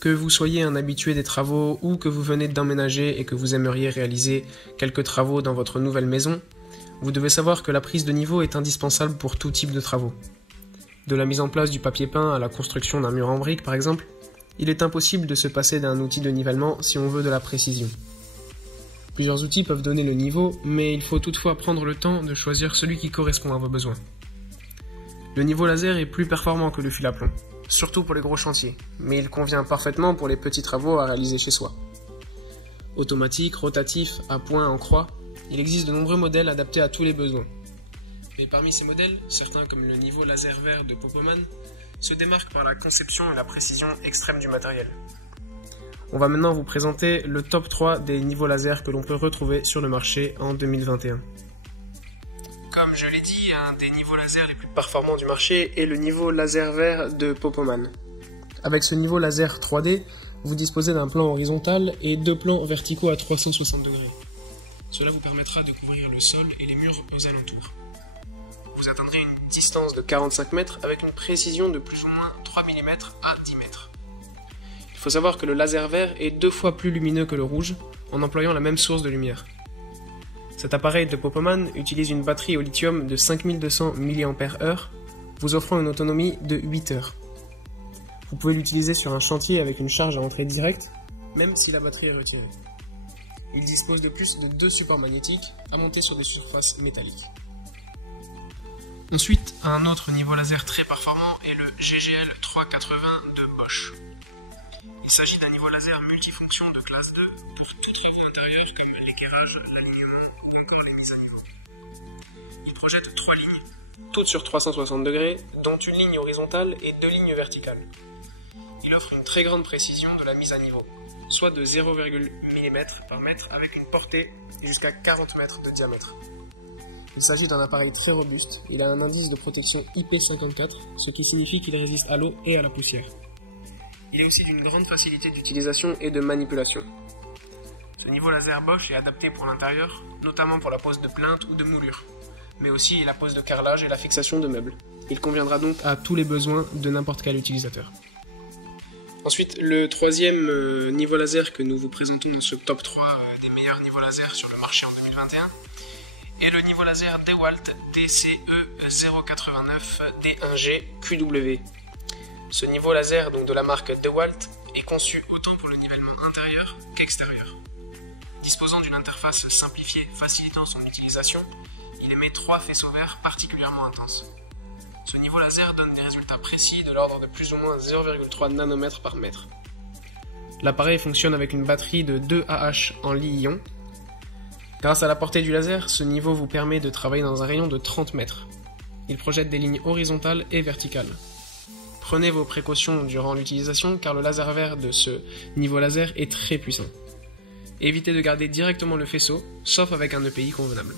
Que vous soyez un habitué des travaux ou que vous venez d'emménager et que vous aimeriez réaliser quelques travaux dans votre nouvelle maison, vous devez savoir que la prise de niveau est indispensable pour tout type de travaux. De la mise en place du papier peint à la construction d'un mur en briques par exemple, il est impossible de se passer d'un outil de nivellement si on veut de la précision. Plusieurs outils peuvent donner le niveau, mais il faut toutefois prendre le temps de choisir celui qui correspond à vos besoins. Le niveau laser est plus performant que le fil à plomb, surtout pour les gros chantiers, mais il convient parfaitement pour les petits travaux à réaliser chez soi. Automatique, rotatif, à point, en croix, il existe de nombreux modèles adaptés à tous les besoins. Mais parmi ces modèles, certains comme le niveau laser vert de Popoman, se démarquent par la conception et la précision extrême du matériel. On va maintenant vous présenter le top 3 des niveaux laser que l'on peut retrouver sur le marché en 2021. Comme je l'ai dit, un des niveaux laser les plus performants du marché est le niveau laser vert de Popoman. Avec ce niveau laser 3D, vous disposez d'un plan horizontal et deux plans verticaux à 360 degrés. Cela vous permettra de couvrir le sol et les murs aux alentours. Vous atteindrez une distance de 45 mètres avec une précision de plus ou moins 3 mm à 10 mètres. Il faut savoir que le laser vert est 2 fois plus lumineux que le rouge en employant la même source de lumière. Cet appareil de Popoman utilise une batterie au lithium de 5200 mAh, vous offrant une autonomie de 8 heures. Vous pouvez l'utiliser sur un chantier avec une charge à entrée directe, même si la batterie est retirée. Il dispose de plus de 2 supports magnétiques à monter sur des surfaces métalliques. Ensuite, un autre niveau laser très performant est le GGL 380 de Bosch. Il s'agit d'un niveau laser multifonction de classe 2 pour tout travaux intérieur comme l'équerrage, l'alignement ou encore les mises à niveau. Il projette 3 lignes, toutes sur 360 degrés, dont une ligne horizontale et 2 lignes verticales. Il offre une très grande précision de la mise à niveau, soit de 0,1 mm par mètre avec une portée jusqu'à 40 mètres de diamètre. Il s'agit d'un appareil très robuste, il a un indice de protection IP54, ce qui signifie qu'il résiste à l'eau et à la poussière. Il est aussi d'une grande facilité d'utilisation et de manipulation. Ce niveau laser Bosch est adapté pour l'intérieur, notamment pour la pose de plinthe ou de moulure, mais aussi la pose de carrelage et la fixation de meubles. Il conviendra donc à tous les besoins de n'importe quel utilisateur. Ensuite, le troisième niveau laser que nous vous présentons dans ce top 3 des meilleurs niveaux laser sur le marché en 2021 est le niveau laser DeWalt DCE089 D1G QW. Ce niveau laser donc de la marque DeWalt est conçu autant pour le nivellement intérieur qu'extérieur. Disposant d'une interface simplifiée facilitant son utilisation, il émet 3 faisceaux verts particulièrement intenses. Ce niveau laser donne des résultats précis de l'ordre de plus ou moins 0,3 nanomètres par mètre. L'appareil fonctionne avec une batterie de 2 Ah en lithium. Grâce à la portée du laser, ce niveau vous permet de travailler dans un rayon de 30 mètres. Il projette des lignes horizontales et verticales. Prenez vos précautions durant l'utilisation car le laser vert de ce niveau laser est très puissant. Évitez de garder directement le faisceau, sauf avec un EPI convenable.